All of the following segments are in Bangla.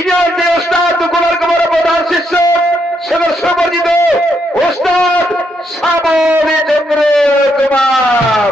ইজরায়েলি ওস্তাদ দুকুলার কবর প্রধান শিষ্য সদর সমর্জিত ওস্তাদ শ্যামলী চন্দ্র কুমার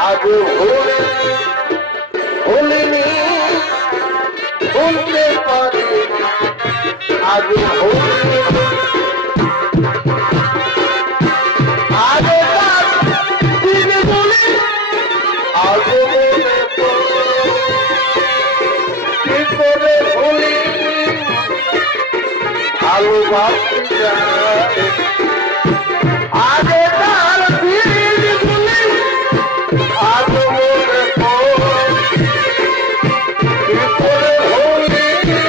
আজ ভুলিনি ভুলতে পারি আজ ভুলিনি আগেকার দিনগুলি আজ মনে কি করে ভুলিনি ভালোবাসি যায় আগেকার দিনগুলি আজ মনে কি করে ভুলিনি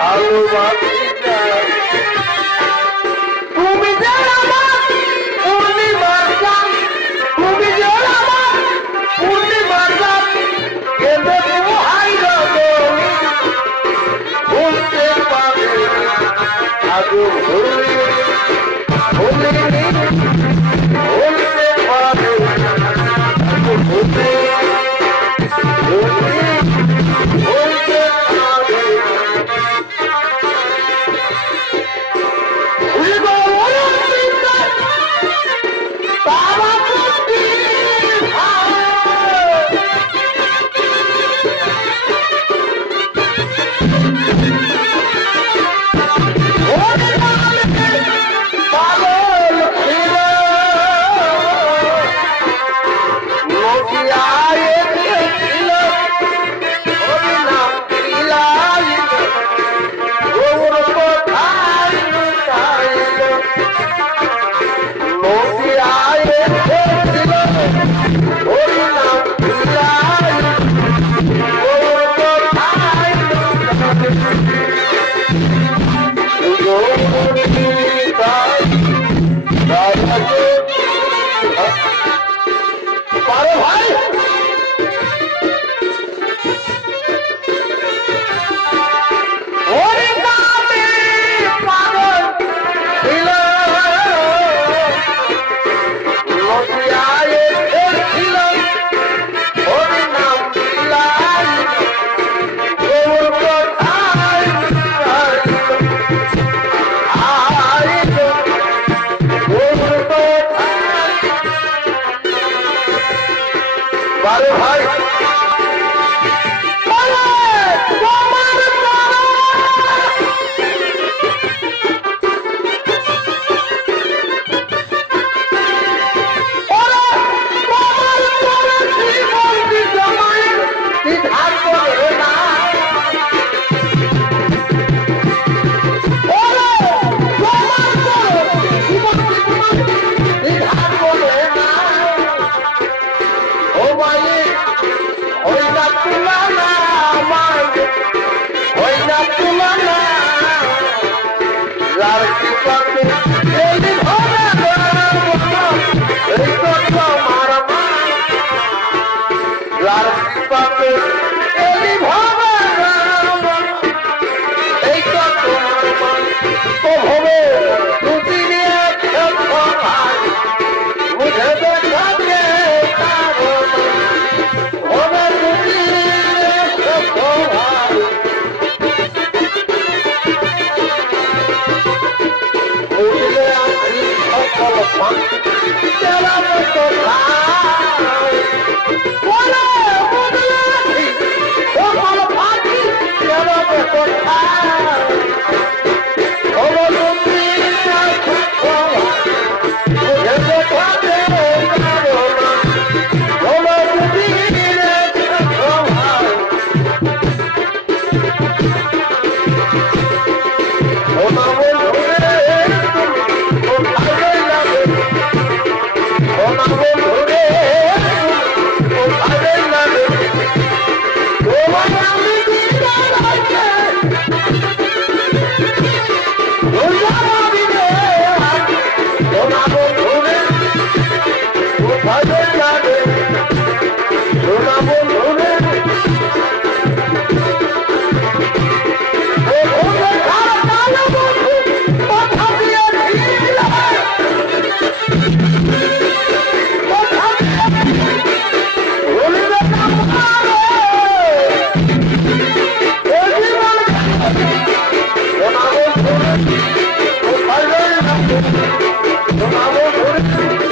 ভালোবাসি যায় তুমি যে আমার পূর্ণিমার চাঁদ তুমি যে আমার পূর্ণিমার চাঁদ কেঁদে পোহাই রজনী ভুলতে পারে আজ ভুলিনি ভুলিনি ভুলতে পারে আজ ভুলিনি ভুলতে পারে Vamos,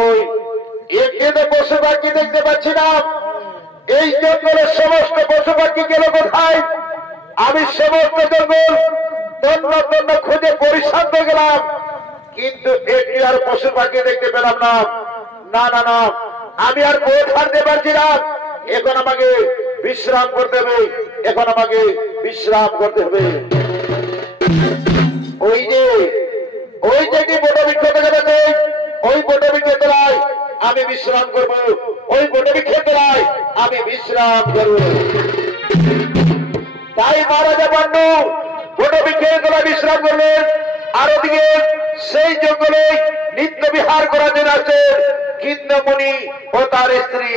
কই এখানে পশু পাখি দেখতে পাচ্ছি না। এই জঙ্গলের সমস্ত পশু পাখি গেল কোথায়? আমি সমস্ত জঙ্গল তন্ন তন্ন খুঁজে পরিশ্রান্ত গেলাম, কিন্তু একটি আর পশু পাখি দেখতে পেলাম না। না না না, আমি আর বই ছাড়তে পারছি না। এখন আমাকে বিশ্রাম করতে হবে, এখন আমাকে বিশ্রাম করতে হবে। ওই যে কি বটবৃক্ষ দেখা যাচ্ছে, ওই বটবৃক্ষের তলায় আমি বিশ্রাম করব, ওই বটবৃক্ষের তলায় আমি বিশ্রাম করব। তাই মহারাজা পান্ডু বটবৃক্ষের তলায় বিশ্রাম করলেন। আর ওদিকে সেই জঙ্গলে নিত্য বিহার করার জন্য আছে কিন্নমণি ও তার স্ত্রী।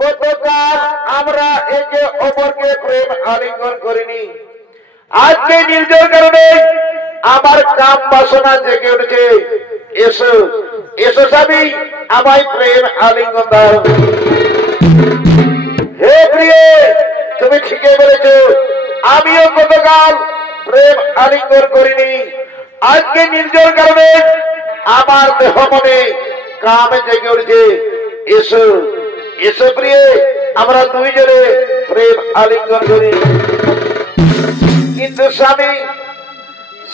গতকাল আমরা একে অপরকে প্রেম আলিঙ্গন করিনি, আজকে নির্জর কারণে আমার কাম বাসনা জেগে উঠেছে। এসো এসো স্বামী, আমায় প্রেম আলিঙ্গন দাও। হে প্রিয়, তুমি ঠিকই বলেছ, আমিও গতকাল প্রেম আলিঙ্গন করিনি, আজকে নির্জর কারণে আমার দেহ মনে কামে জেগে উঠেছে। এসো এসো প্রিয়, আমরা দুইজনে প্রেম আলিঙ্গন করি। কিন্তু স্বামী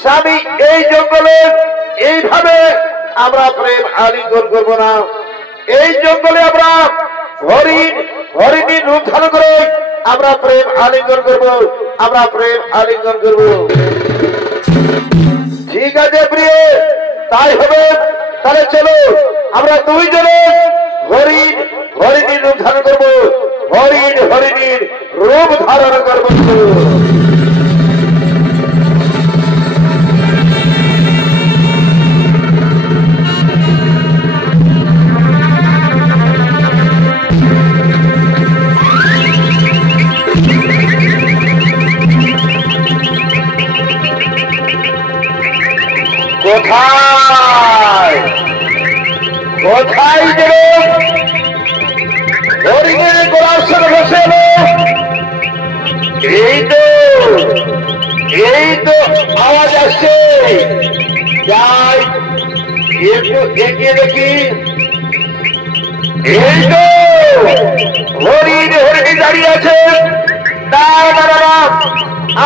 স্বামী, এই জঙ্গলে এইভাবে আমরা প্রেম আলিঙ্গন করবো না। এই জঙ্গলে আমরা হরিণী রূপ ধারণ করে আমরা প্রেম আলিঙ্গন করব, আমরা প্রেম আলিঙ্গন করব। ঠিক আছে প্রিয়, তাই হবে। তাহলে চলো আমরা দুইজনে হরিণীর রূপ ধারণ করবো, হরিণীর রূপ ধারণ করবো। কোথায় কোথায় যে হরিণের গোলাপ সরে বসে এলো? এই তো আওয়াজ আসছে, যাই একটু এগিয়ে দেখি। এই তো হরিণী দাঁড়িয়ে আছে। না না না,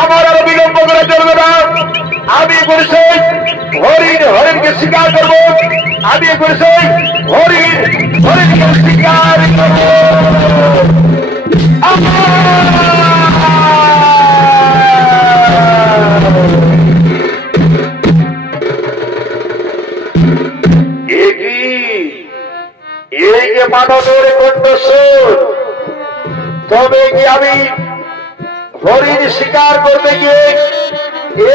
আমার আর বিলম্ব করা চলবে না। আমি করেছি হরিণকে শিকার করবো। আমি করেছি হরিণকে শিকার করবো। এই যে মানবের কণ্ঠস্বর, তবে কি আমি হরিণ শিকার করতে গিয়ে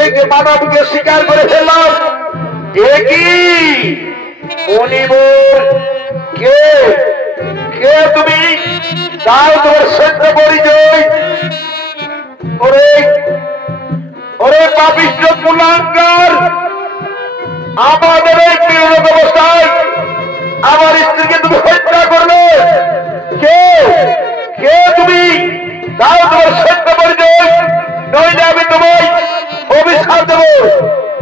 এক মানবকে শিকার করে ফেললাম? একই মনিবর কে কে তুমি? তাও তোমার সত্য পরিচয়। ওরে ওরে পাপিষ্ঠ কুলাঙ্গার, আমাদের এই পীড়িত অবস্থায় আমার স্ত্রীকে তুমি হত্যা করলে। কে কে তুমি? তাও তোমার সত্য পরিচয়। নইলে আমি তোমায় অভিশাপ দেব,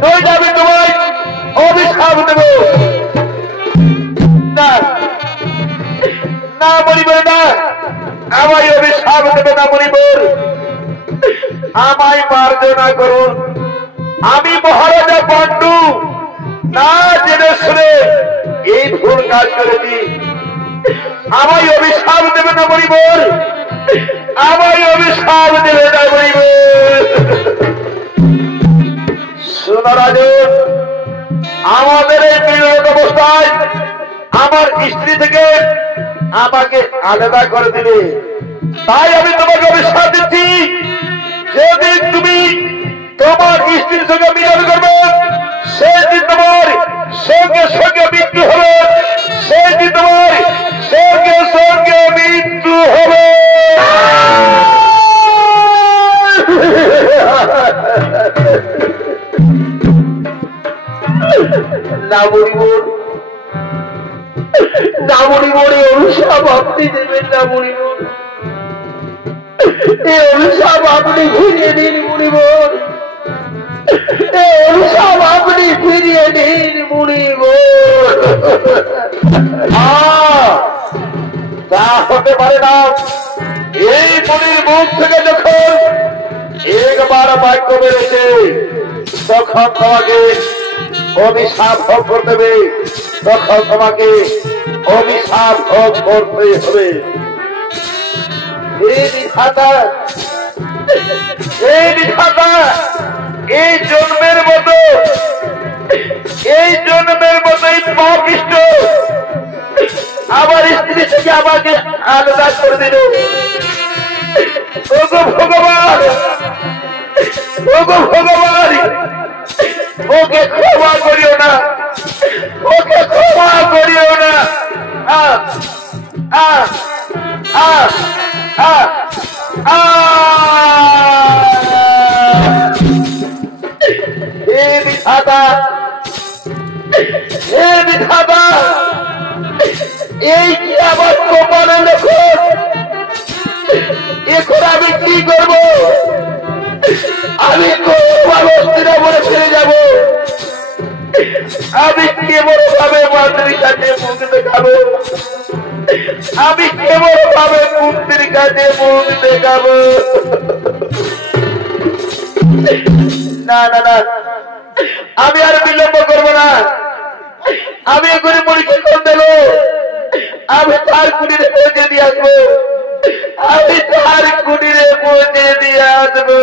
নইলে আমি তোমায় অভিশাপ দেব। না না মনিবর, না, আমায় অভিশাপ দেবে না মনিবর। আমায় মার্জনা করুন। আমি মহারাজা পাণ্ডু না জেনে শুনে এই ভুল কাজ করেছি। আমায় অভিশাপ দেবে না মনিবর, আমায় অভিশাপ দেবে না মনিবর। শোনো রাজন, আমাদের এই বিরোধ অবস্থায় আমার স্ত্রী থেকে আমাকে আলাদা করে দিলে, তাই আমি তোমাকে অভিশাপ দিচ্ছি। যেদিন তুমি তোমার স্ত্রীর সঙ্গে মিলন করবে, সেদিন তোমার সঙ্গে সঙ্গে মৃত্যু হবে, সেদিন তোমার সঙ্গে সঙ্গে মৃত্যু হবে। না মনিবর, না মনিবর, এই অভিশাপ আপনি দেবেন না মনিবর। এই অভিশাপ আপনি ফিরিয়ে দিন মনিবর, এই অভিশাপ আপনি ফিরিয়ে দিন মনিবর। তা হতে পারে না। এই মুনির মুখ থেকে যখন একবার বাক্য বেড়েছে, তখন তোমাকে অভিশাপ ভোগ করতে হবে, তখন তোমাকে অভিশাপ ভোগ করতে হবে। এই বিধাতা, এই বিধাতা এই জন্মের মতো এই পাপিষ্ঠ আমার স্ত্রী থেকে আমাকে আলাদা করে দিল। ওগো ভগবান, ওগো ভগবান, ওকে ক্ষমা করিও না, ওকে ক্ষমা করিও না। হে বিধাতা, হে বিধাতা, এই কি আমার কপালের লক্ষণ? এখন আমি কি করব? আমি অবস্থিরা বলে ফিরে যাব। আমি কেবল ভাবে মাতৃ কাছে মুখ দেখাবো, আমি কেবল ভাবে মুক্তির কাছে মুখ দেখাবো। না না না, আমি আর বিলম্ব করবো না। আমি এখনই পরীক্ষা করে দেব, আমি তার কুটিরে পৌঁছে দিয়ে আসবো, আমি তার কুটিরে পৌঁছে দিয়ে আসবো।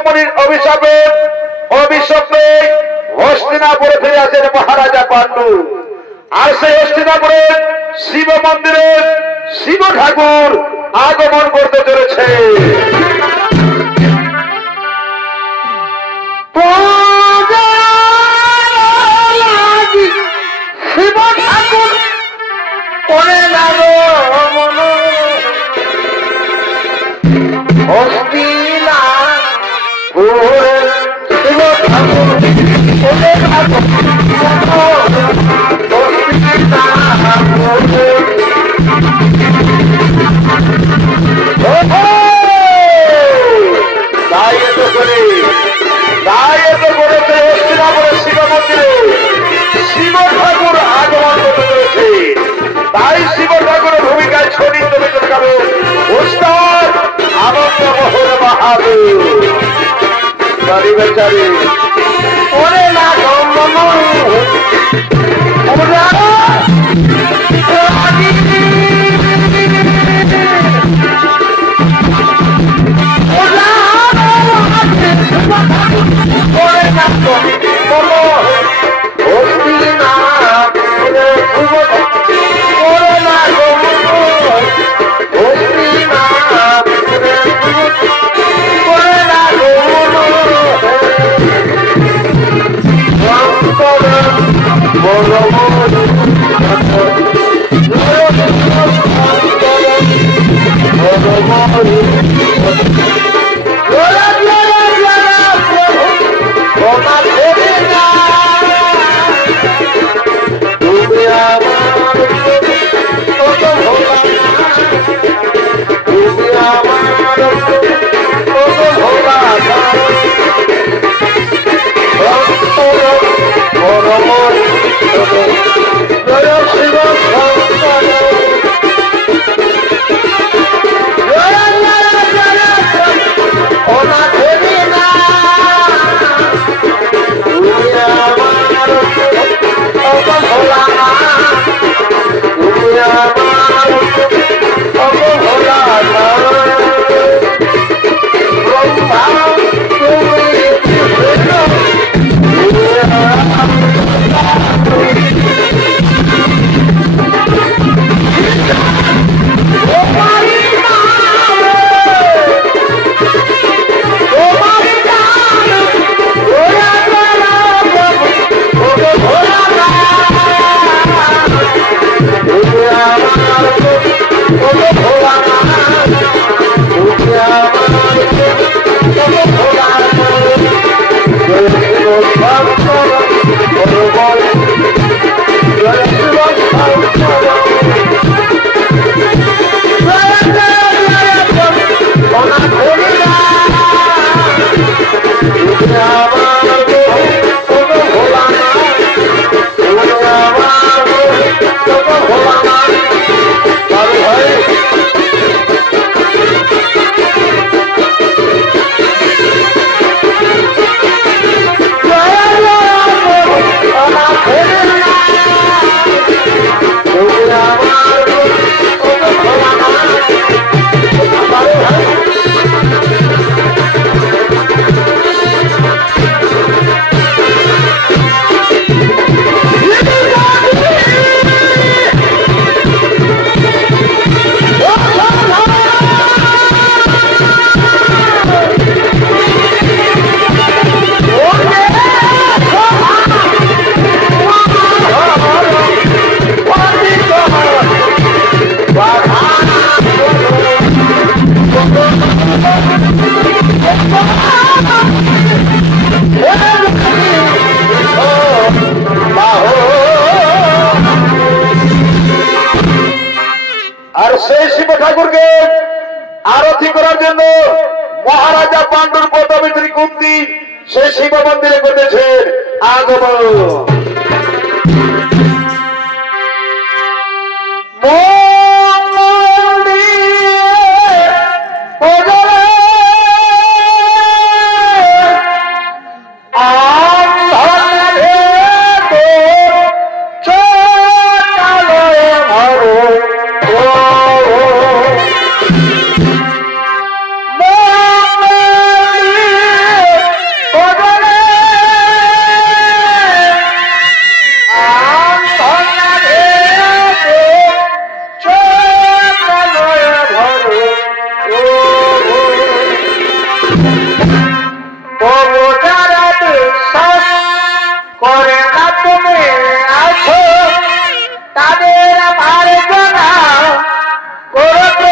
শিবমণির অভিশাপে হস্তিনাপুরে ফিরে আসেন মহারাজা পাণ্ডু। আর সেই হস্তিনাপুরে শিব মন্দিরে শিব ঠাকুর আগমন করতে চলেছে। শিব ঠাকুর করে লাগো হস্তিনাপুরে শিব ঠাকুর করে লাগো শিব ঠাকুর আগমন করতে চলেছে। তাই শিব ঠাকুরের ভূমিকায় ছড়ি তুমি দেখাবে উস্তাদ আনন্দ মোহন বাহাদুর। চারি বেচারি ওরে না আর সেই শিব ঠাকুরকে আরতি করার জন্য মহারাজা পাণ্ডুর পদমিত্রী কুন্তি সেই শিব মন্দিরে করেছেন আগমন। তবু যারা বিশ্বাস করে না তুমি আছো তাদের আমার জানা করতে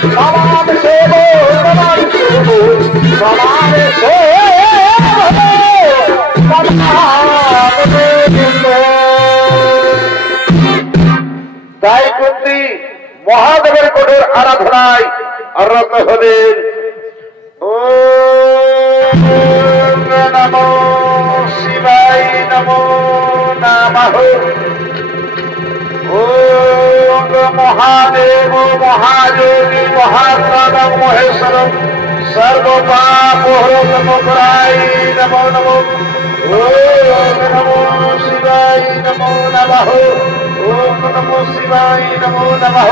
সমান সেব সমান সেব সমান তাই কুন্তি মহাদেবের কঠোর আরাধনায় রত হলেন। ওম নমো শিবায় নমো নমঃ। ওম মহাদেব মহাযোগী মহাত্মানম মহেশ্বরম সর্বপাপহরণমকরায় নমো নমো। ওম নমো শিবায় নমো নমঃ। ওম নমো শিবায় নমো নমঃ।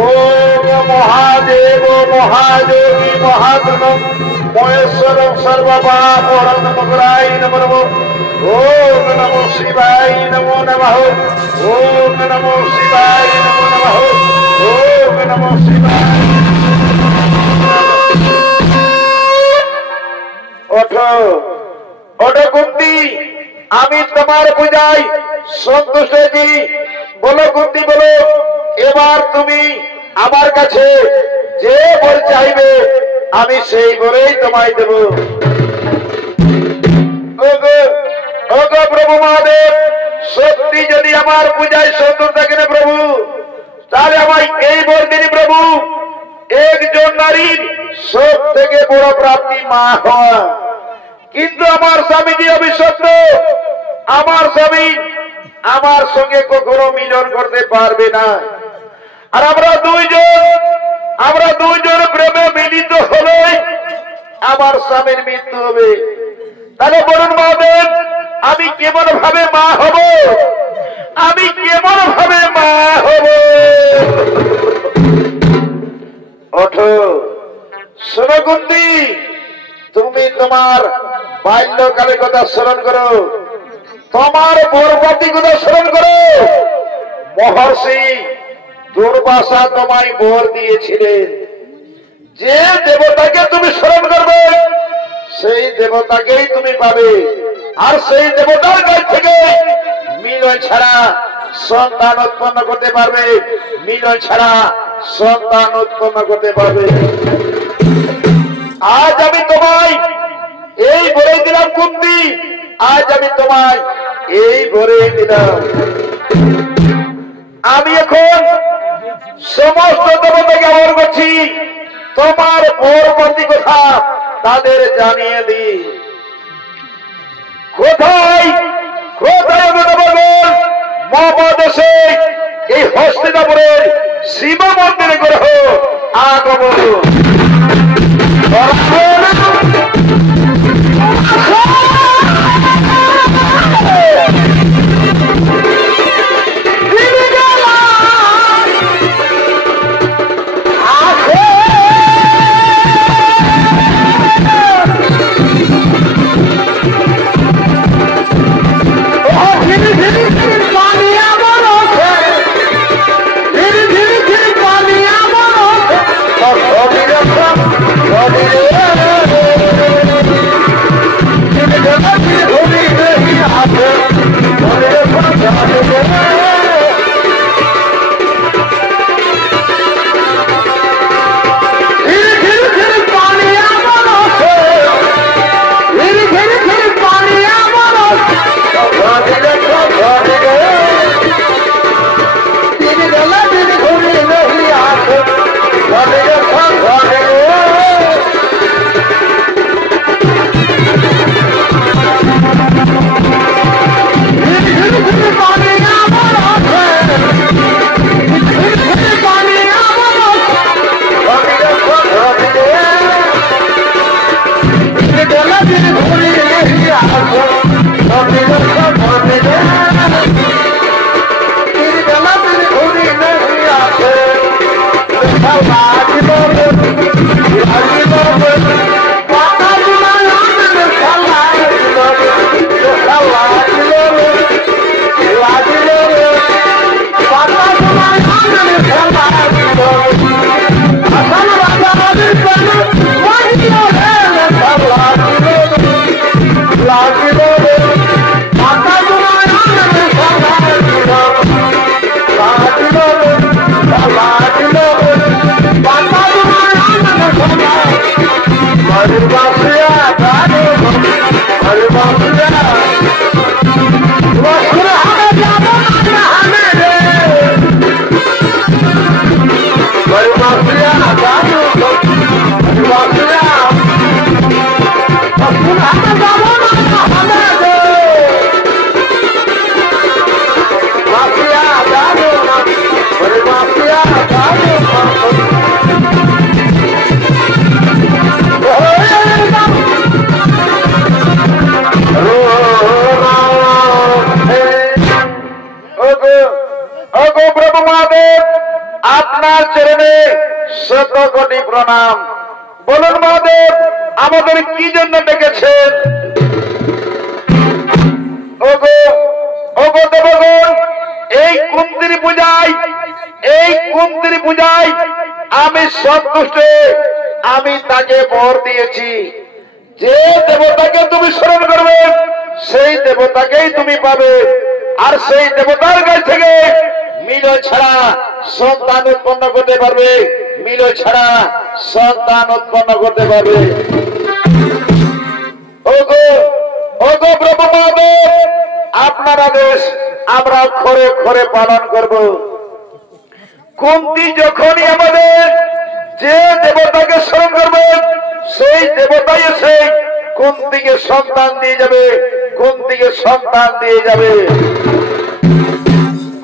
ওম মহাদেব মহাযোগী মহাত্মানম মহেশ্বরম সর্বপাপহরণমকরায় নমো নমো। ওম নমো শিবায় নমো নমঃ। ওম নমো শিবায় নমো নমঃ। ওম নমো শিবায়। ওঠো ওঠো কুন্তি, আমি তোমার পূজায় সন্তুষ্ট হয়েছি। বলো কুন্তি বলো, এবার তুমি আমার কাছে যে বর চাইবে আমি সেই বরেই তোমায় দেব। ওগো প্রভু মহাদেব, সত্যি যদি আমার পূজায় সন্তুষ্ট থাকেন প্রভু, তাহলে আমায় এই বর দিন প্রভু। একজন নারীর সব থেকে বড় প্রাপ্তি মা হওয়া। কিন্তু আমার স্বামীজি অবিশ্বস্ত, আমার স্বামী আমার সঙ্গে কখনো মিলন করতে পারবে না। আর আমরা দুইজন প্রেমে মিলিত হলে আমার স্বামীর মৃত্যু হবে। তাহলে বলুন মহাদেব, আমি কেমন ভাবে মা হব? আমি কেমন ভাবে মা হব? ওঠো শোনো কুন্তি, তুমি তোমার বাল্যকালের কথা স্মরণ করো, তোমার বরপতি কথা স্মরণ করো। মহর্ষি দুর্বাসা তোমায় বর দিয়েছিলেন, যে দেবতাকে তুমি স্মরণ করবে সেই দেবতাকেই তুমি পাবে। আর সেই দেবতার কাছ থেকে মিলন ছাড়া সন্তান উৎপন্ন করতে পারবে, মিলন ছাড়া সন্তান উৎপন্ন করতে পারবে। আজ আমি তোমায় এই বলে দিলাম কুন্তি, আজ আমি তোমায় এই বলে দিলাম। আমি এখন সমস্ত দেবতাকে বর করছি, তোমার পরবর্তী কথা তাদের জানিয়ে দি। কোথায় কোথায় মহাদেশে এই হস্তিনাপুরের শিব মন্দিরে গ্রহ আগমন। আপনার চরণে শত কোটি প্রণাম। বলুন মহাদেব, আমাদের কি জন্য ডেকেছেন? ওগো ওগো দেবগণ, এই কুন্তির পূজায় আমি সন্তুষ্ট। আমি তাকে বর দিয়েছি, যে দেবতাকে তুমি স্মরণ করবে সেই দেবতাকেই তুমি পাবে। আর সেই দেবতার কাছ থেকে মিলন ছাড়া সন্তান উৎপন্ন করতে পারবে, মিলন ছাড়া সন্তান উৎপন্ন করতে পারবে। ওগো ওগো প্রভু মহাদেব, আপনার আদেশ আমরা খরে খরে পালন করব। কুন্তি যখনই আমাদের যে দেবতাকে স্মরণ করবে সেই দেবতাই এসে কুন্তিকে সন্তান দিয়ে যাবে, কুন্তিকে সন্তান দিয়ে যাবে।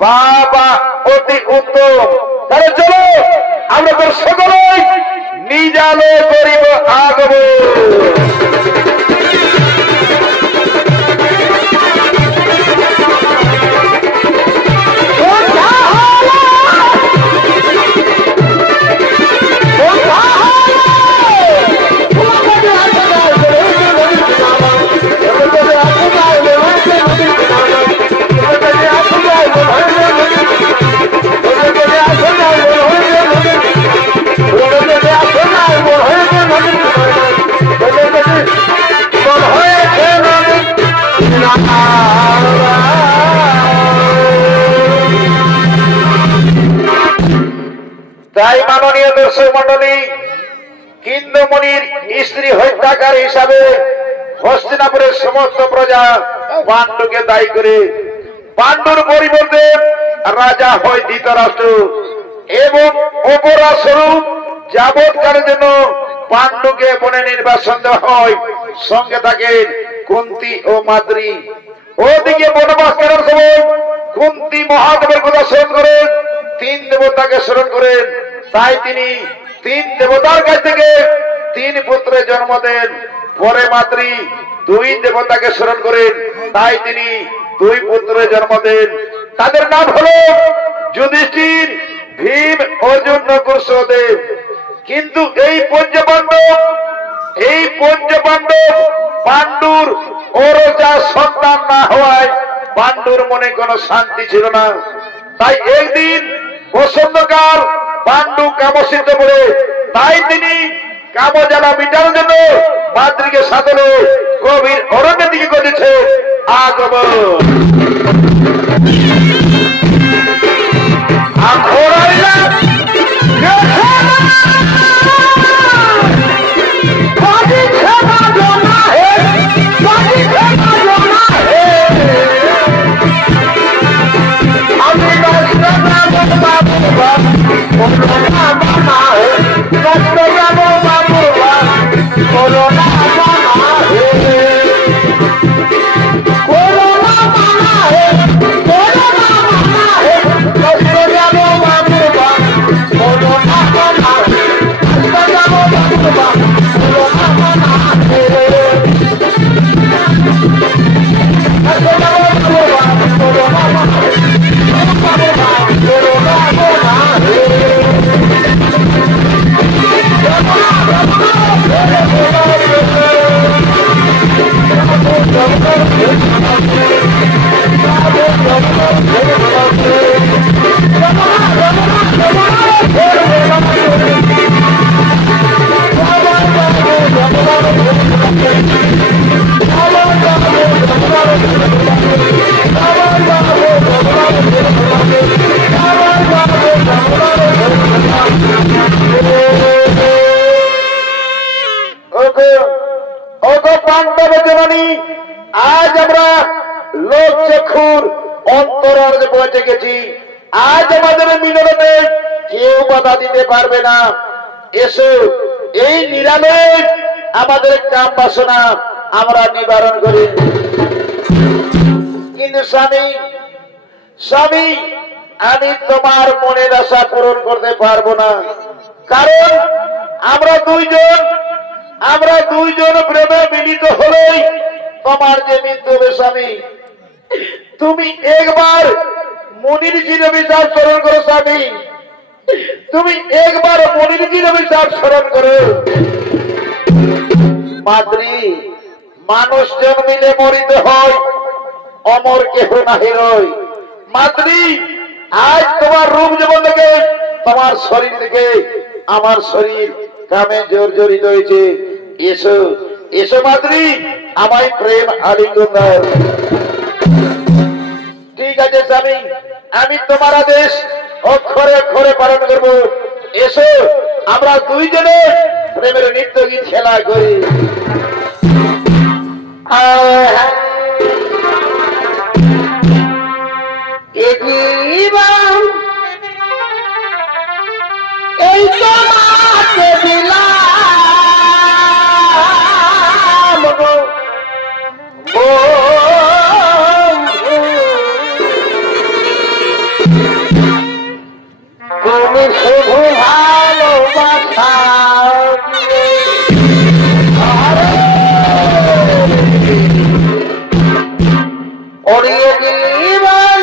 বাবা অতি উত্তম। তাহলে চলো আমরা তো সকলেই নিজালে করিব আগব। তাই মাননীয় দর্শক মন্ডলী, কিন্দমণির স্ত্রী হত্যাকারী হিসাবে হস্তিনাপুরের সমস্ত প্রজা পাণ্ডুকে দায়ী করে পাণ্ডুর পরিবর্তে রাজা হয় ধৃতরাষ্ট্র এবং অপরাস্বরূপ যাবৎকালের জন্য পাণ্ডুকে বনে নির্বাসন দেওয়া হয়। সঙ্গে থাকেন কুন্তি ও মাদ্রী। ওদিকে বনবাস করার সময় কুন্তি মহাদেবের কথা স্মরণ করেন, তিন দেবতাকে স্মরণ করেন। তাই তিনি তিন দেবতার কাছ থেকে তিন পুত্রের জন্ম দেন। পরে মাদ্রী দুই দেবতাকে স্মরণ করেন, তাই তিনি দুই পুত্রের জন্ম দেন। তাদের নাম হলো যুধিষ্ঠির, ভীম, অর্জুন, নকুল, সহদেব। কিন্তু এই পঞ্চপাণ্ডব পাণ্ডুর ওরজা সন্তান না হওয়ায় পাণ্ডুর মনে কোনো শান্তি ছিল না। তাই একদিন বসন্তকাল পাণ্ডু কামসিদ্ধ বলে, তাই তিনি কামজ্বালা মিটানোর জন্য মাদ্রীকে সাধনে গভীর অরণ্যের দিকে করেছে আগমন। আজ আমরা লোকচক্ষুর অন্তরালে পৌঁছে গেছি। আজ আমাদের মিলনে কেউ বাধা দিতে পারবে না। এসো, এই নিরালয় আমাদের কাম বাসনা আমরা নিবারণ করি। কিন্তু স্বামী, স্বামী, আমি তোমার মনের আশা পূরণ করতে পারবো না, কারণ আমরা দুইজন প্রেমে মিলিত হলেই তোমার যে মৃত্যু হবে। স্বামী, তুমি একবার মনির চিরবিচার স্মরণ করো। স্বামী, তুমি একবার মনির চিরবিচার স্মরণ করো। মাতৃ, মানুষ জন্মিলে মরিতে হয়, অমর কেহ নাহি রয়। মাতৃ, আজ তোমার রূপ জীবন থেকে, তোমার শরীর থেকে আমার শরীর কামে জর্জরিত হয়েছে। এসো, এসো মাতৃ, আমায় প্রেম আলিঙ্গন দাও। ঠিক আছে স্বামী, আমি তোমার আদেশ অক্ষরে অক্ষরে পালন করব। এসো, আমরা দুইজনে প্রেমের নৃত্য গীত খেলা করি। এই তো মাকে দিলাম গো, তুমি শুধু ভালোবাসা ওড়িয়ে দিলাম,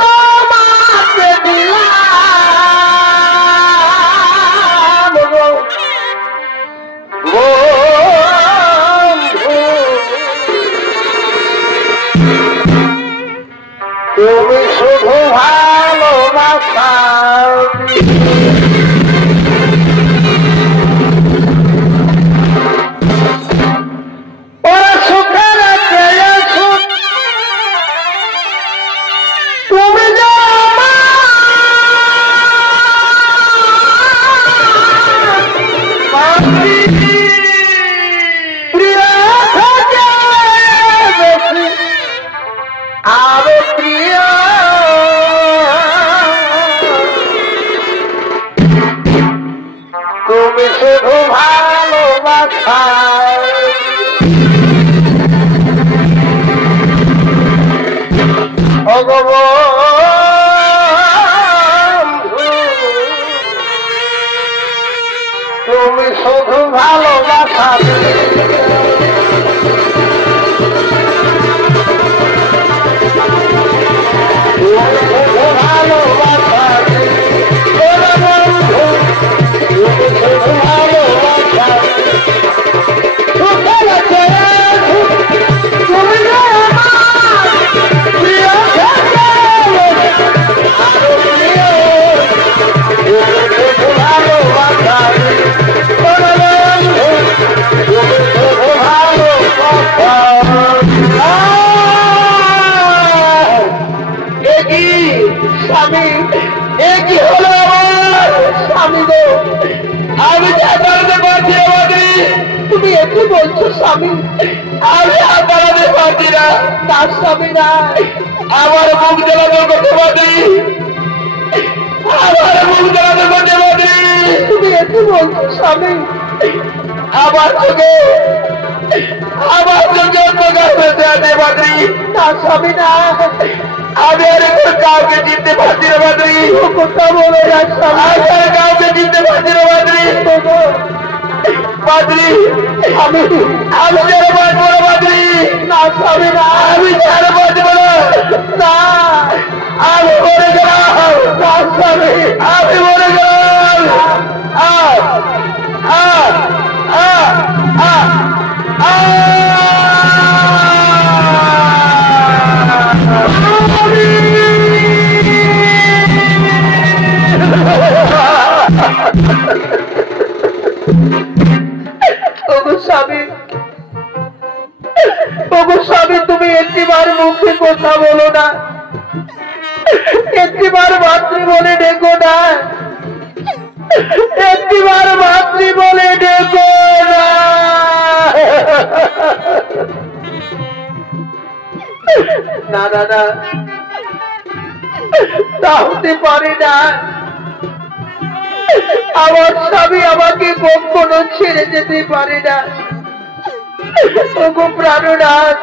তোমাকে দিলাম গো বন্ধু, তুমি শুধু ভালোবাসা ওরা সুখের চেয়ে সুখ, তুমি যে আমার প্রিয় থেকে বেশি আরো প্রিয়, তুমি শুধু ভালোবাসা বন্ধু, তুমি শুধু ভালোবাসা ভালোবাসা বন্ধু, তুমি শুধু ভালোবাসা সুখের চেয়ে সুখ, তুমি যে আমার প্রিয় থেকে আরো প্রিয়, তুমি শুধু ভালোবাসা বন্ধু, তুমি শুধু ভালোবাসা। একই স্বামী, একই হলো আমার স্বামী গো, আমি যা পালাতে পারছি আমাদের, তুমি একই বলছো স্বামী, আমি আর পালাতে পারছি না। তার স্বামী না, আমার মুখ জ্বালাতে করতে পারি, আমার মুখ জ্বালাতে করতে পারি, তুমি একই বলছো স্বামী, আমার চোখে অন্ধকার হয়েছে আছে পারি না স্বামী না, আমি আর এখন কাউকে চিনতে পারছি না বাদ্রি, কথা বলে আমি আর কাউকে চিনতে পারছি না বাদ্রি, বাদ্রি আমি যারা বাঁচবো না বাদ্রি, না স্বামী না, আমি যারা বাঁচবো না, আমি মরে গেলাম, না স্বামী আমি মরে গেলাম। স্বামী, তুমি একটিবার মুখে কথা বলো না, একটিবার মাতৃ বলে ডেকো না, একটিবার মাতৃ বলে ডেকো না। না না না তা হতে পারে না। আমার স্বামী আমাকে কখনো ছেড়ে যেতে পারে না। ওগো প্রাণনাথ,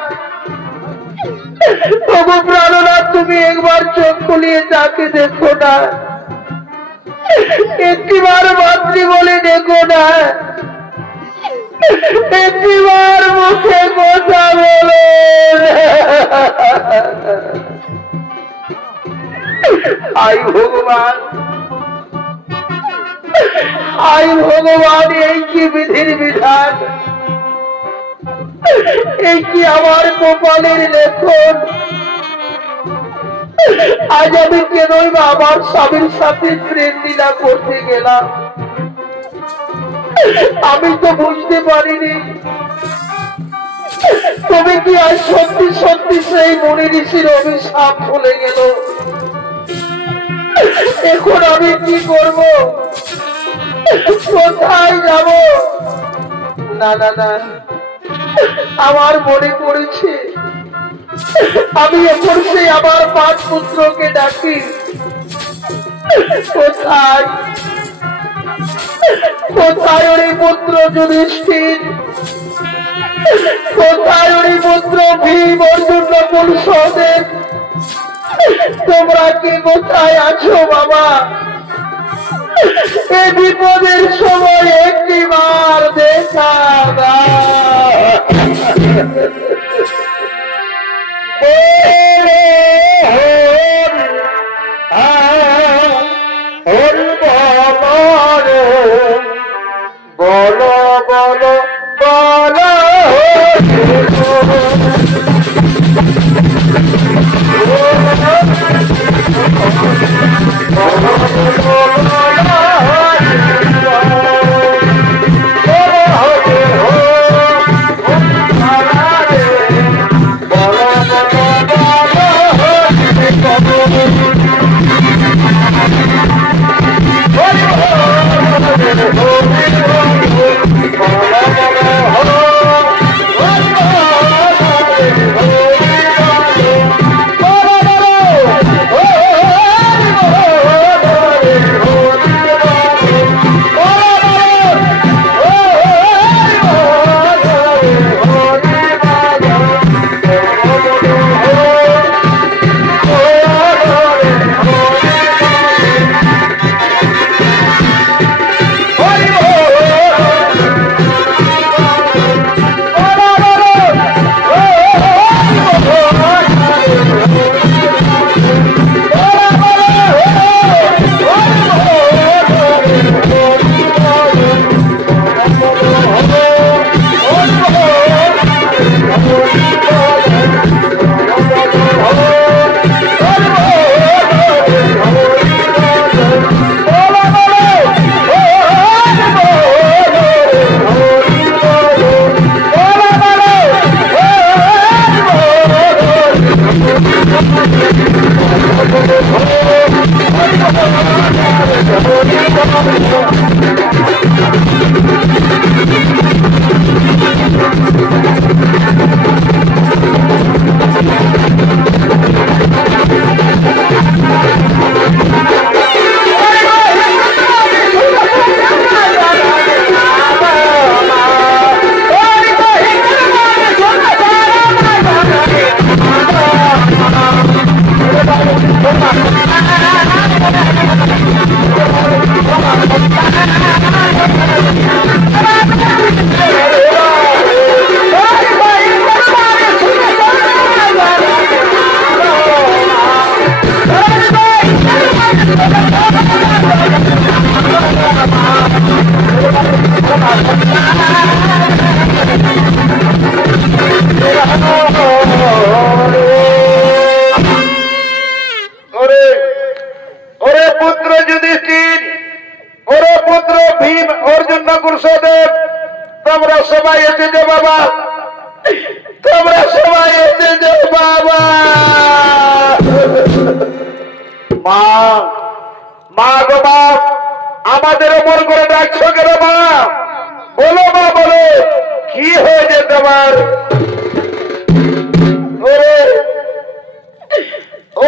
ওগো প্রাণনাথ, তুমি একবার চোখ খুলিয়ে তাকে দেখো না, একটিবার মাতৃ বলে দেখো না, একটিবার মুখে কথা বলো। আই ভগবান, আই ভগবান, এই কি বিধির বিধান, এই কি আমার কপালের লেখন। আজ আমি কেনই বা আমার স্বামীর সাথে প্রেম লীলা করতে গেলাম। আমি তো বুঝতে পারিনি তুমি কি আজ সত্যি সত্যি সেই মুনি ঋষির অভিশাপ চলে গেল। এখন আমি কি করব, কোথায় যাব? না না না, আমার মনে পড়েছে আমি এখন সেই আমার 5 পুত্রকে ডাকি। কোথায় কোথায় ওই পুত্র যুধিষ্ঠির, কোথায় ওই পুত্র ভীম, অর্জুন, নকুল, সহদেব? তোমরা কি কোথায় আছো বাবা? এই বিপদের সময় একটিবার দেখা দাও। বলো বলো বলো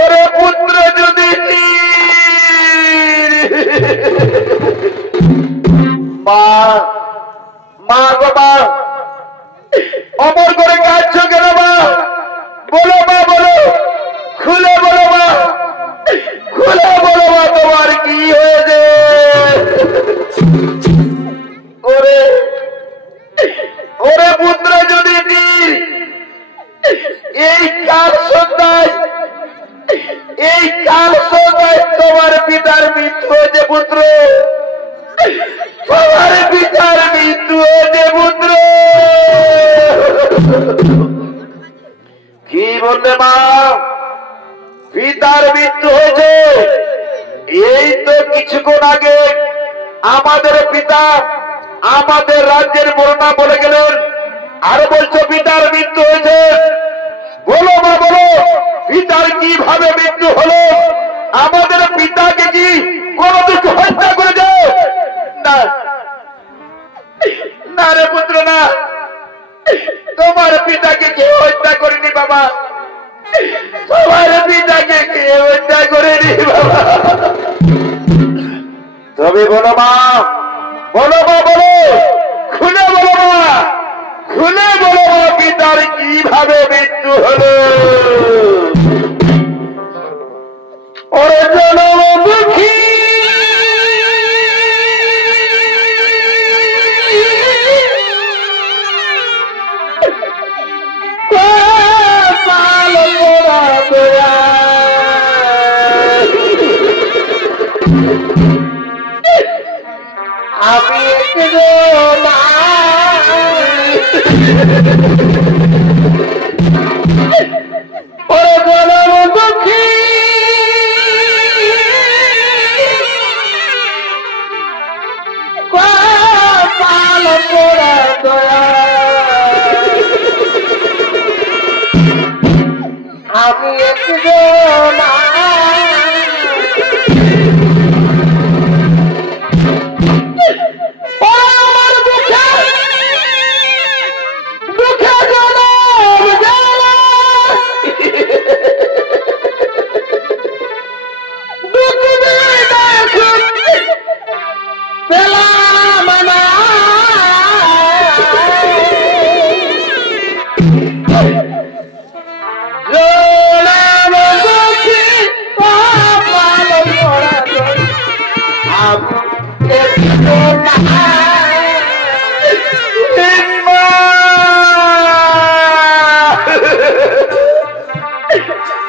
ওরে পুত্র যুধিষ্ঠির, মা, মা গো মা, অমর করে কাঁদছো কেন মা? বলো মা, বলো, খুলে বলো মা, খুলে বলো মা, তোমার কি হয়েছে? ওরে ওরে পুত্র, যদি এই কাল সন্ধ্যায় তোমার পিতার মৃত্যু হয়েছে পুত্র, তোমার পিতার মৃত্যু হয়েছে পুত্র। কি বললে মা? পিতার মৃত্যু হয়েছে? এই তো কিছুক্ষণ আগে আমাদের পিতা আমাদের রাজ্যের বর্ণনা বলে গেলেন, আরো বলছো পিতার মৃত্যু হয়েছে। বলো মা, বলো, পিতার কিভাবে মৃত্যু হলো? আমাদের পিতাকে কি কোন কিছু হত্যা করেছে? না না রে পুত্র, না, তোমার পিতাকে কেউ হত্যা করেনি বাবা, তোমার পিতাকে কেউ হত্যা করেনি বাবা। তবে বলো মা, বলো মা, বলো, খুলে বলো মা, খুলে বলো মা, পিতার কিভাবে মৃত্যু হলো? ওরে জনমুখী আমি দুঃখী পাল পোড়া দয়া, আমি একজন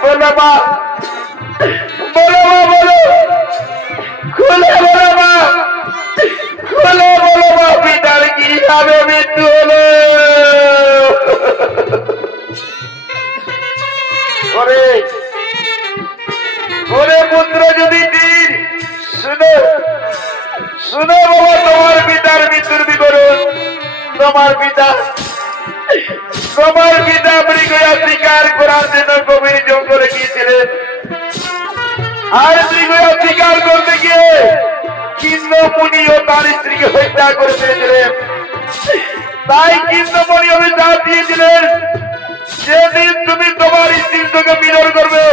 বলো মা, বলো মা, বলো, খুলে বলো মা, খুলে বলো মা, পিতার কিভাবে মৃত্যু হলো? ওরে ওরে পুত্র, যদি শুনো শুনো বাবা, তোমার পিতার মৃত্যুর বিবরণ। তোমার পিতা মৃগয়া শিকার করার জন্য গভীর জঙ্গলে গিয়েছিলেন, আর মৃগয়া শিকার করতে গিয়ে কিন্নমণি ও তার স্ত্রীকে হত্যা করে ফেলেছিলেন। তাই কিন্নমণি অভিশাপ দিয়েছিলেন, যেদিন তুমি তোমার স্ত্রীর সঙ্গে মিলন করবে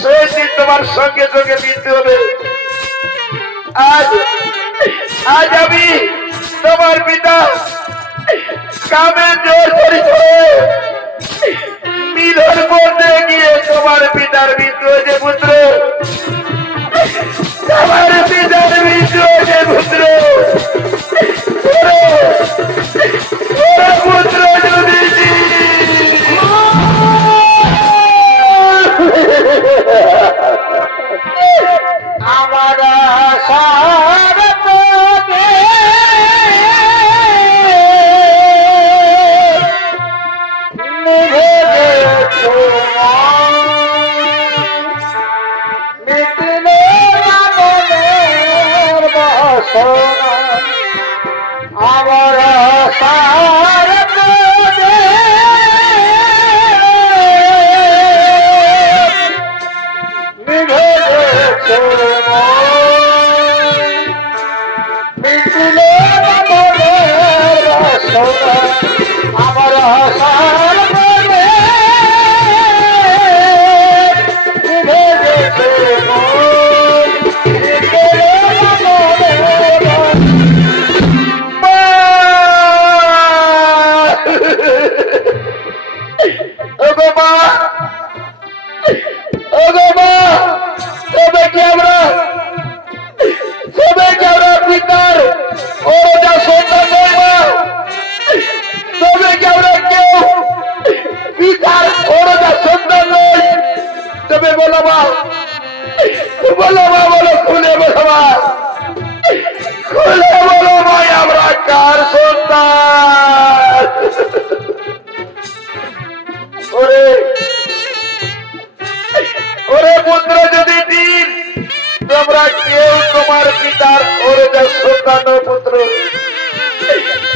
সেই দিন তোমার সঙ্গে সঙ্গে মৃত্যু হবে। আজ আমি তোমার পিতা কামে জোর করি মিলন করতে গিয়ে তোমার পিতার মৃত্যু হয়েছে পুত্র, তোমার পিতার মৃত্যু হয়েছে পুত্র। পুত্র যদি আমার আমার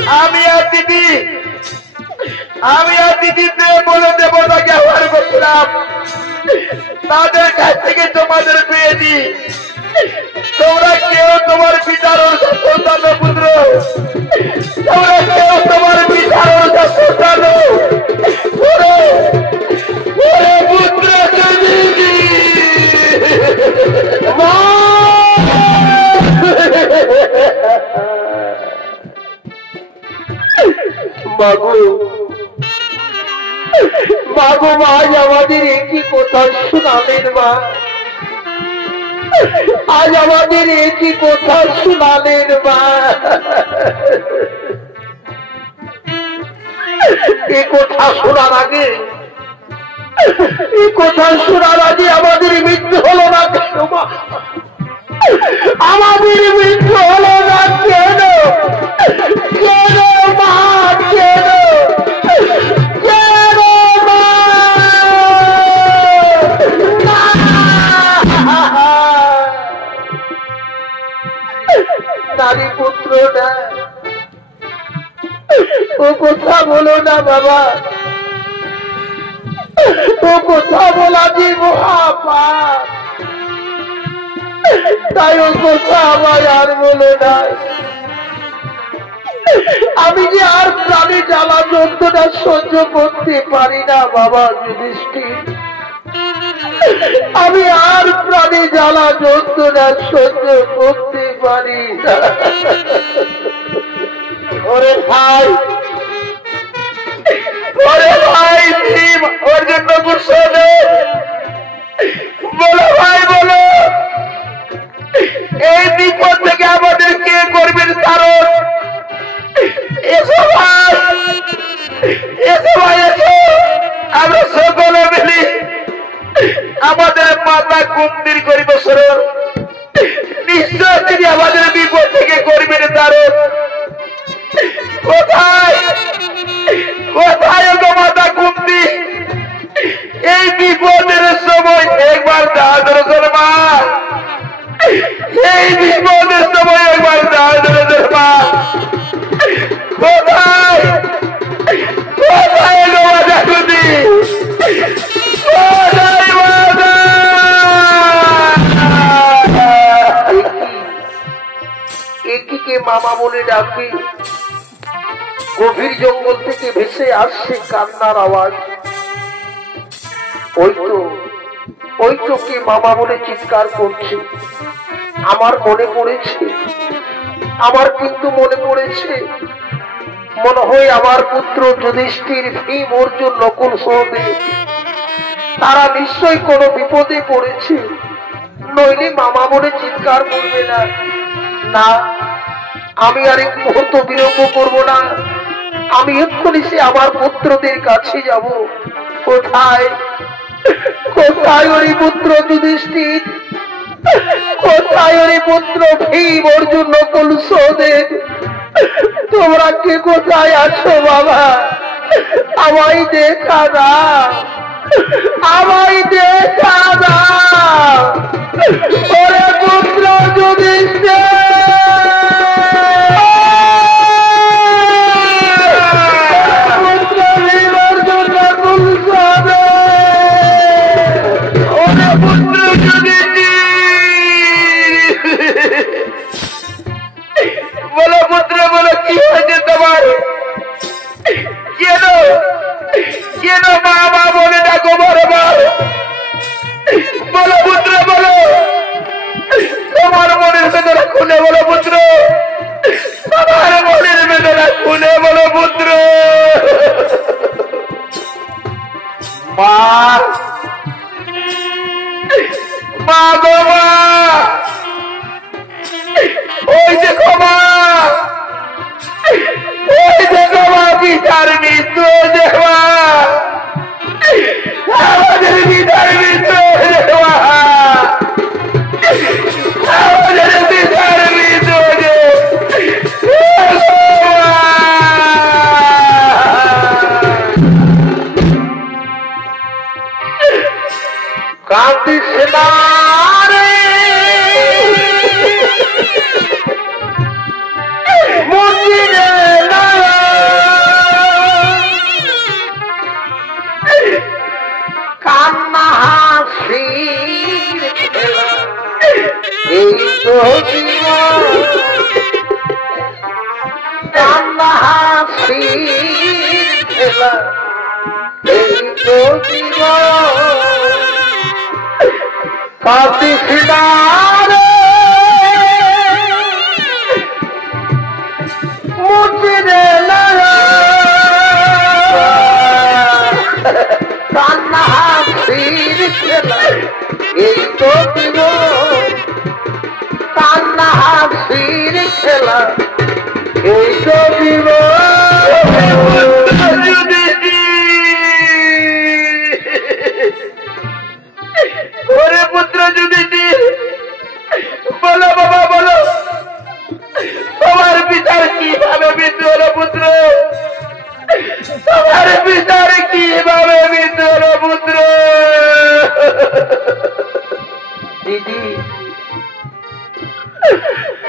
আমি আর দিদিতে বলে দেবতাকে আহ্বান করছিলাম তাদের কাছ থেকে তোমাদের পেয়ে দিই তোমরা কেউ তোমার পিতার সন্তান পুত্র তোমরা কেউ তোমার পিতার সন্তান পুত্র মাগো আজ আমাদের একই কথা শোনালেন মা আজ আমাদের একই কথা শোনালেন মা এই কথা শোনার আগে আমাদের মৃত্যু হলো না কেন মা আমাদের মৃত্যু হলো না কেন কেন মা কেন নারী পুত্র না ও কথা বলো না বাবা ও কথা বলা যে মহাপাপ তাই ও কথা আমার আর বলো না আমি যে আর প্রাণী জ্বালা যন্ত্রণা সহ্য করতে পারি না বাবা যুধিষ্ঠির আমি আর প্রাণী জ্বালা যন্ত্রণা সহ্য করতে পারি না ওরে ভাই ভীম ওর জন্য গুসো বলো ভাই বলো এই বিপদ থেকে আমাদের কে করবেন কারণ এসো ভাই এসো আমরা সকলে মিলি আমাদের মাতা কুন্দির করিব স্মরণ নিশ্চয় তিনি আমাদের বিপদ থেকে করবেন কারণ কোথায় কোথায় গো মাতা কুন্দি এই বিপদের সময় একবার দাদর মা এই বিপদের সময় একবার দাদর মা কোথায় কোথায় গো মাতা কুন্দি কোথায় মাতা একিকে মামা বলে ডাকি গভীর জঙ্গল থেকে ভেসে আসছে কান্নার আওয়াজ ওই তো কে মামা বলে চিৎকার করছে আমার মনে পড়েছে আমার কিন্তু মনে পড়েছে মনে হয় আমার পুত্র যুধিষ্ঠির ভীম অর্জুন নকুল সহদেব তারা নিশ্চয়ই কোনো বিপদে পড়েছে নইলে মামা বলে চিৎকার করবে না না আমি আর এক মুহূর্ত বিলম্ব করবো না আমি এক্ষুনি সে আমার পুত্রদের কাছে যাব কোথায় কোথায় ওই পুত্র যুধিষ্ঠির কোথায় ওই পুত্র ভীম অর্জুন নকুল সহদেব তোমরা কে কোথায় আছো বাবা আমায় দেখা দাও আমায় দেখা দাও ওরে পুত্র যুধিষ্ঠির বলো পুত্র বলো কি হয়েছে তোমার কেন কেন মা বলে ডাকো বারবার বলো পুত্র বলো তোমার মনের ভেতরে খুলে বলো পুত্র তোমার মনের ভেতরে খুলে বলো পুত্র মা মা গো মা ওই দেখো মা ওই দেখো মা পিতার মৃত্যু দেখো আমাদের পিতার মৃত্যু দেখো আমাদের পিতার মৃত্যু কান্তি সেনারে খেলা এই তো জীবন কাঁদিস না রে মুচিরে না কান্না হাসির খেলা এই তো জীবন কান্না হাসির খেলা এই তো জীবন ওরে পুত্র যুধিষ্ঠির বলো বাবা বলো তোমার পিতার কিভাবে মৃত্যু হলো পুত্র তোমার পিতার কিভাবে মৃত্যু হলো পুত্র দিদি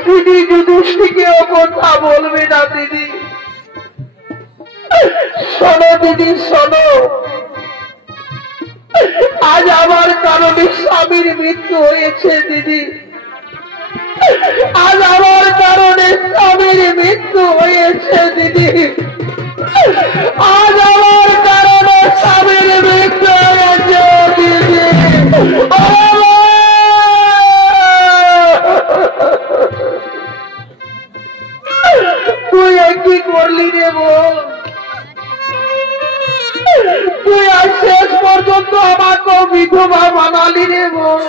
দিদি যুধিষ্ঠিরকেও কথা বলবে না দিদি শোনো দিদি শোনো আজ আমার কারণে স্বামীর মৃত্যু হয়েছে দিদি আজ আমার কারণে স্বামীর মৃত্যু হয়েছে দিদি আজ আমার কারণে স্বামীর মৃত্যু হয়েছে দিদি তুই কি করলি রে বোন তুই আজ শেষ পর্যন্ত আমাকে বিধবা বানালি রে বোন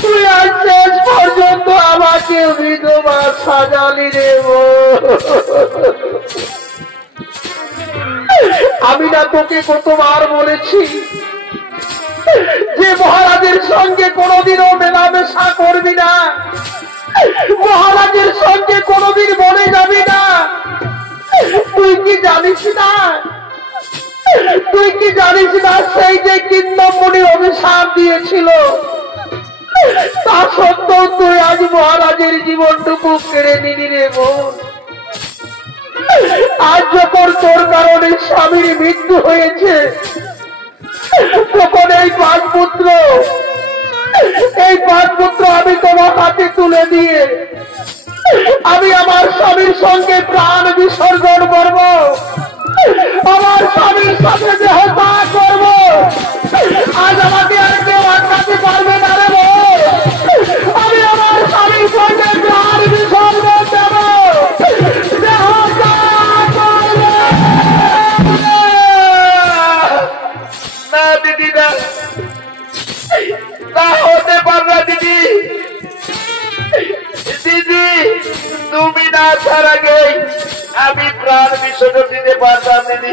তুই আজ শেষ পর্যন্ত আমাকে বিধবা সাজালি রে বোন আমি না তোকে কতবার বলেছি যে মহারাজের সঙ্গে কোনোদিনও মেলামেশা করবি না মহারাজের সঙ্গে কোনোদিন বলে যাবি না তুই কি জানিস না তুই কি জানিস না সেই যে কিন্নমণি অভিশাপ দিয়েছিল তা সত্ত্বেও তুই আজ মহারাজের জীবনটুকু কেড়ে নিলি রে বোন আজ যখন তোর কারণে স্বামীর মৃত্যু হয়েছে তখন এই পাঁচ পুত্র আমি তোমার হাতে তুলে দিয়ে আমি আমার স্বামীর সঙ্গে প্রাণ বিসর্জন করব আমার স্বামীর সাথে দেহ ত্যাগ করব আজ আমাকে আর কেউ আটকাতে পারবে না রে আমি আমার স্বামীর সঙ্গে প্রাণ বিসর্জন দেব দেহ ত্যাগ করব না দিদি না তা হতে পারে না দিদি দিদি তুমি না আসার আগে আমি প্রাণ বিসর্জন দিতে পারতাম দিদি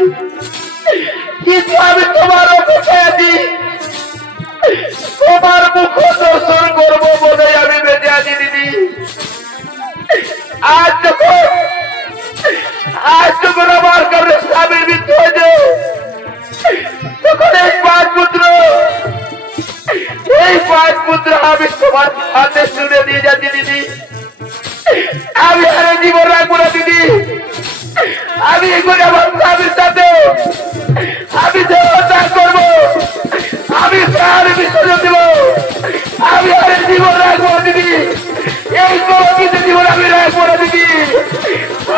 কিন্তু আমি তোমার অপেক্ষায় আছি তোমার মুখ দর্শন করবো বলে আমি বেঁচে আছি দিদি আজ যখন আমার কারণে স্বামীর মৃত্যু হয়েছে তখন এই পাঁচ পুত্র আমি তোমার হাতে তুলে দিয়ে যাচ্ছি দিদি আমি আরে জীবন রাখবো না দিদি আমি এগুলো আমার স্বামীর সাথে আমি দেহত্যাগ করবো আমি প্রাণ বিসর্জন দেব আমি আরে জীবন রাখবো দিদি এই কলঙ্কিত জীবন আমি রাখবো না দিদি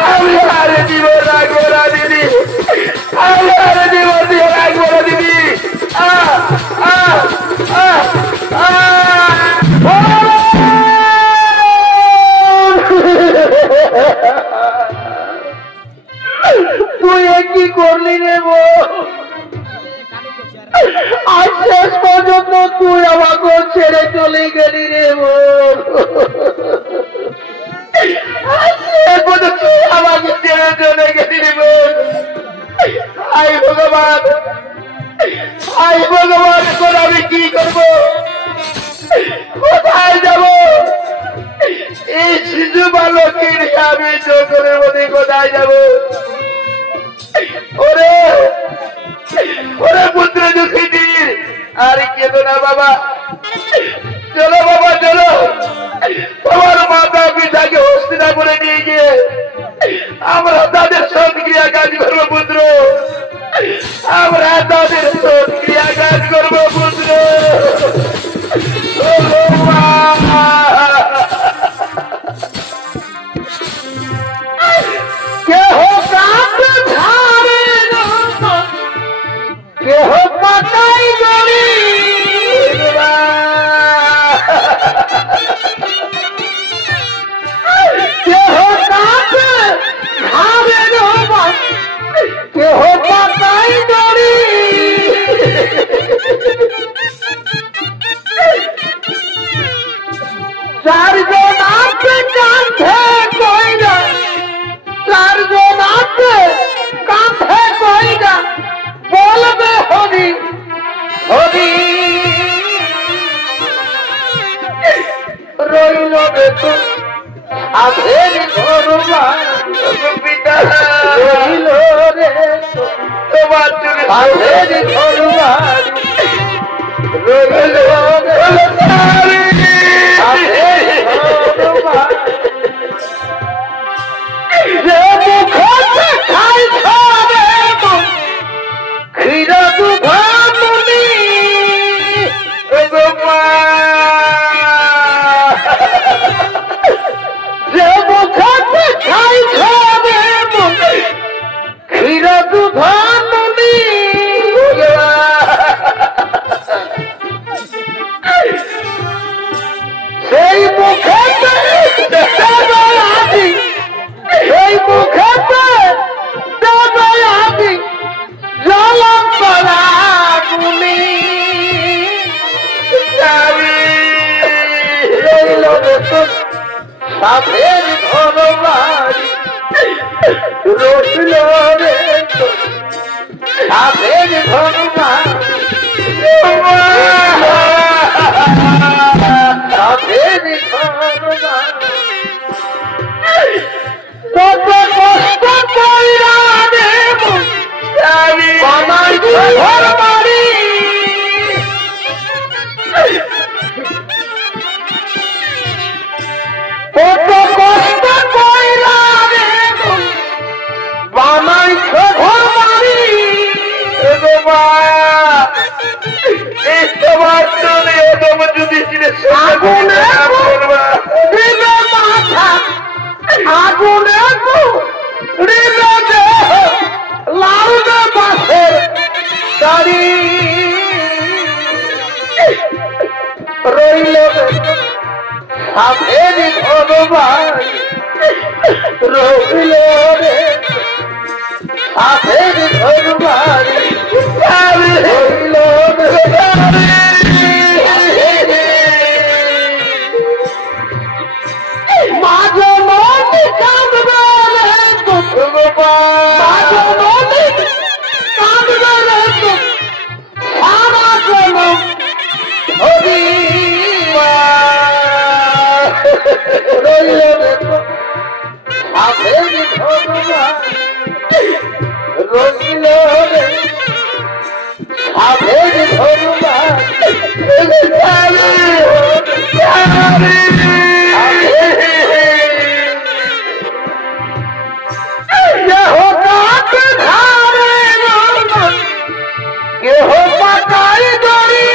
আমি আরে জীবন রাখবো না দিদি আমি আরে জীবন দিয়ে রাখবো না দিদি তুই কি করলি রে আজ শেষ পর্যন্ত তুই আমাকে ছেড়ে চলে গেলি রে আমাকে ছেড়ে চলে গেলি রে আই ভগবান এখন আমি কি করবো কোথায় যাব এই শিশু বালককে নিয়ে আমি জঙ্গলের মধ্যে কোথায় যাব ওরে পুত্র যুধিষ্ঠির আর কেঁদো না বাবা চলো বাবা চলো তোমার মাতা পিতাকে হস্তিনাপুরে নিয়ে গিয়ে আমরা তাদের সৎক্রিয়া কাজ করবো পুত্র আমরা তাদের সৎক্রিয়া কাজ করবো পুত্র কে কেহ পাতাই দড়ি চারজন আছে কাঁধে কইরা চারজন আছে কাঁধে কইরা বলবে হরি হরি রইল বেতু আধের ঘরবা পিতা রইল রে তোমার আধের ঘরবা রইল আধের ঘরবা যে মুখে খাই খাবে ক্ষীরা দুধা মুনি যে মুখে খাই খাবে ক্ষীরা দুধা মুনি সেই মুখে আদি সেই মুখে আদি জলম গুলি রইল বেতন সাধের ঘরবাড়ি রইল রে সাধের ঘরবাড়ি সাধের ঘরবাড়ি কত কষ্ট কইরা দেব আমি বানাই ঘর বাড়ি কত কষ্ট কইরা দেব বানাই ঘর বাড়ি এই তোমার চলে তোমার যদি আগুনে দিবে মাথা আগুনে লাউনে বাসের গাড়ি রইল সাধের ঘরবাড়ি রইল রে সাধের ঘরবাড়ি রইল মাঝে মনে কাঁদবে রে মাঝে মনে কাঁদবে রে সারা জনম হরি রইল রে সাধের ঘরবাড়ি রইল রে সাধের ঘরবাড়ি কেহ পাতাই দড়ি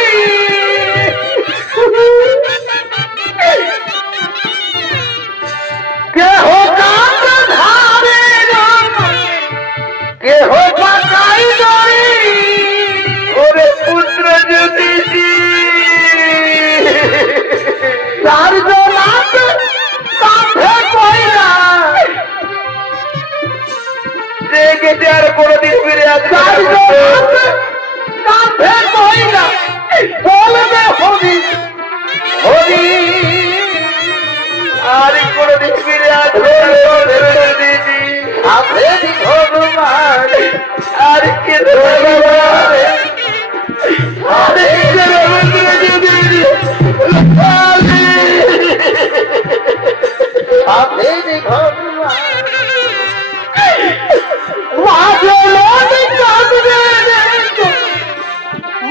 কেহ কাঁদ ধারে কেহ পাতাই দড়ি ওরে পুত্র যদি চারজন আছে কাঁধে কইরা যে গেছে আর কোনদিন ফিরে আসবে কাঁধে কইরা বলবে হরি হরি আর কোনদিন ফিরে আসবে সাধের ঘরবাড়ি আর কে সাধের ঘরবাড়ি মাঝে মনে কাঁদবে রে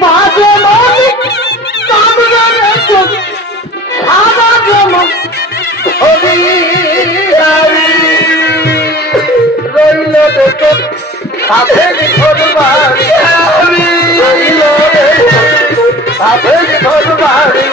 মাঝে মনে কাঁদবে রে সারা জনম হরি রইল বেতন সাধের ঘরবাড়ি রইল রে সাধের ঘরবাড়ি